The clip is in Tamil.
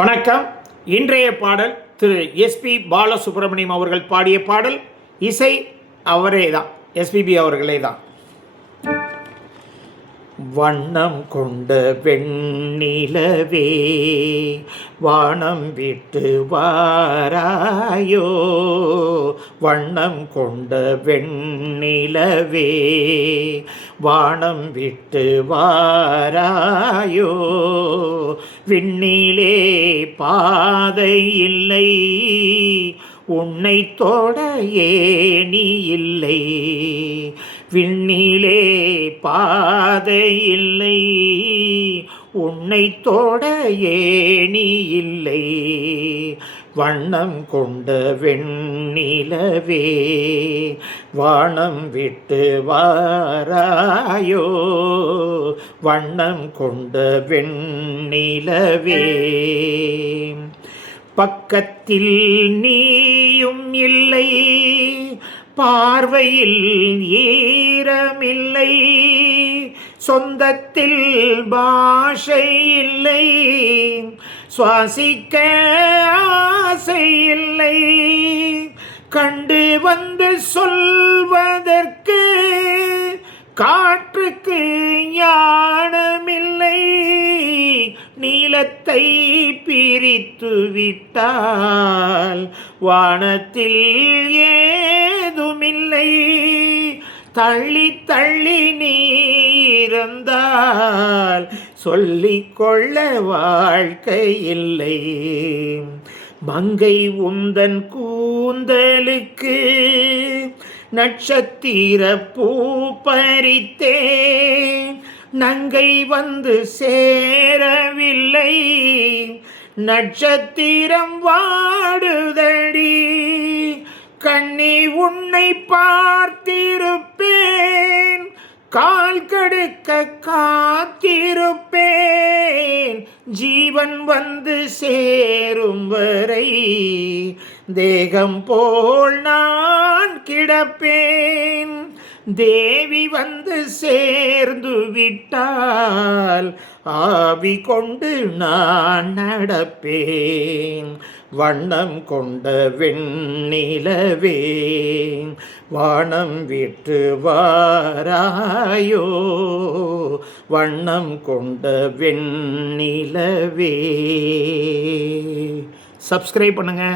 வணக்கம். இன்றைய பாடல் திரு எஸ்பி பாலசுப்ரமணியம் அவர்கள் பாடிய பாடல். இசை அவரே தான், எஸ்பிபி அவர்களே தான். வண்ணம் கொண்ட வெண்ணிலவே வானம் விட்டு வாராயோ, வண்ணம் கொண்ட வெண்ணிலவே வானம் விட்டு வாராயோ, விண்ணிலே பாதை இல்லை உன்னை தொட ஏணி இல்லை, விண்ணிலே பாதை இல்லை உன்னை தொட ஏணி இல்லை, வண்ணம் கொண்ட வெண்ணிலவே வானம் விட்டு வாராயோ, வண்ணம் கொண்ட வெண்ணிலவே. பக்கத்தில் நீயும் இல்லை, பார்வையில் ஈரமில்லை, சொந்தத்தில் பாஷை இல்லை, சுவாசிக்க ஆசை இல்லை, கண்டு வந்து சொல்வதற்கு காற்றுக்கு ஞானமில்லை, நீலத்தை பிரித்து விட்டால் வானத்தில் ஏதுமில்லை, தள்ளி தள்ளி நீ இருந்தால் சொல்லிக்கொள்ள வாழ்க்கை இல்லை, மங்கை உந்தன் கூந்தலுக்கு நட்சத்திர பூ பறித்தேன், நங்கை வந்து சேரவில்லை, நட்சத்திரம் வாடுதடி, கண்ணி உன்னை பார்த்திருப்பேன், கால் கடுக்க காத்திருப்பேன், ஜீவன் வந்து சேரும் வரை தேகம் போல் நான் கிடப்பேன், தேவி வந்து சேர்ந்து விட்டால் ஆவி கொண்டு நான் நடப்பேன், வண்ணம் கொண்ட வெண்ணிலவே வானம் விட்டு வாராயோ, வண்ணம் கொண்ட வெண்ணிலவே. சப்ஸ்கிரைப் பண்ணுங்க.